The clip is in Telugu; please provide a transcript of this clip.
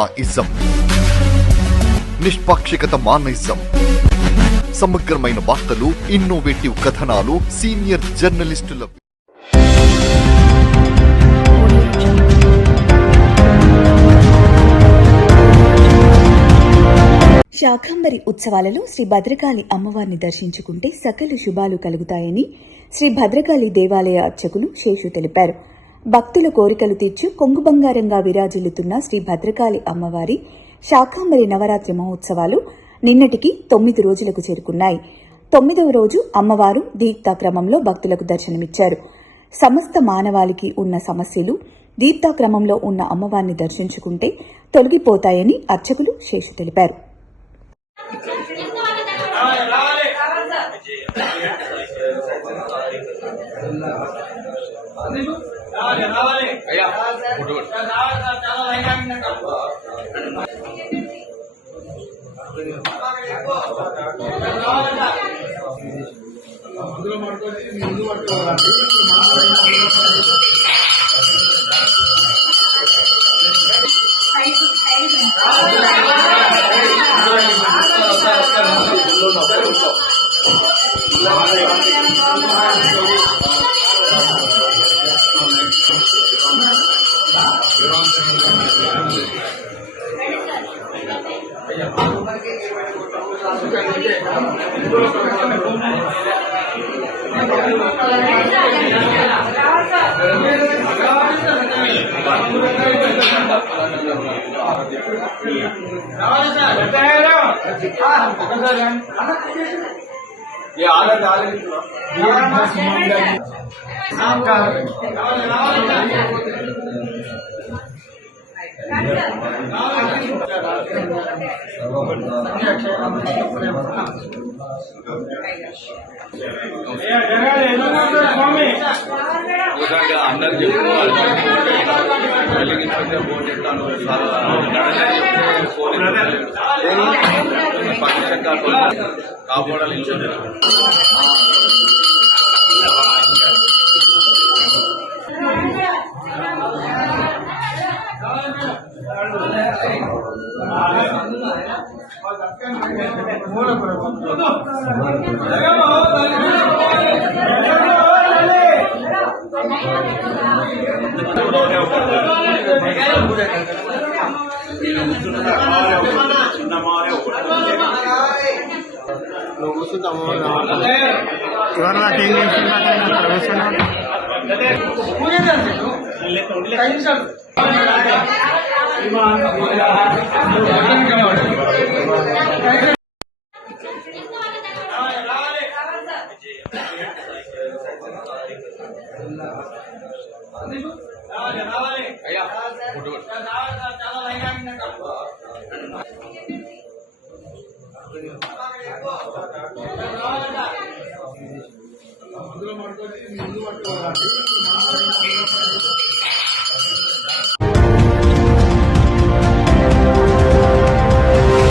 ఇజం నిష్పాక్షికత మానయిజం సమగ్రమైన వార్తలు, ఇన్నోవేటివ్ కథనాలు, సీనియర్ జర్నలిస్టుల శాకంబరి ఉత్సవాలలో శ్రీ భద్రకాళి అమ్మవారిని దర్శించుకుంటే సకల శుభాలు కలుగుతాయని శ్రీ భద్రకాళి దేవాలయ అర్చకులు శేషు తెలిపారు. భక్తుల కోరికలు తీర్చు కొంగు బంగారంగా విరాజిల్లుతున్న శ్రీ భద్రకాళి అమ్మవారి శాకంబరి నవరాత్రి మహోత్సవాలు నిన్నటికి 9 రోజులకు చేరుకున్నాయి. 9వ రోజు అమ్మవారు దీప్తాక్రమంలో భక్తులకు దర్శనమిచ్చారు. సమస్త మానవాళికి ఉన్న సమస్యలు దీప్తాక్రమంలో ఉన్న అమ్మవారిని దర్శించుకుంటే తొలగిపోతాయని అర్చకులు శేషు తెలిపారు. అందరు చెప్పుకోవాలి కాపాడాలి. ముందు పట్టుకోవాలి.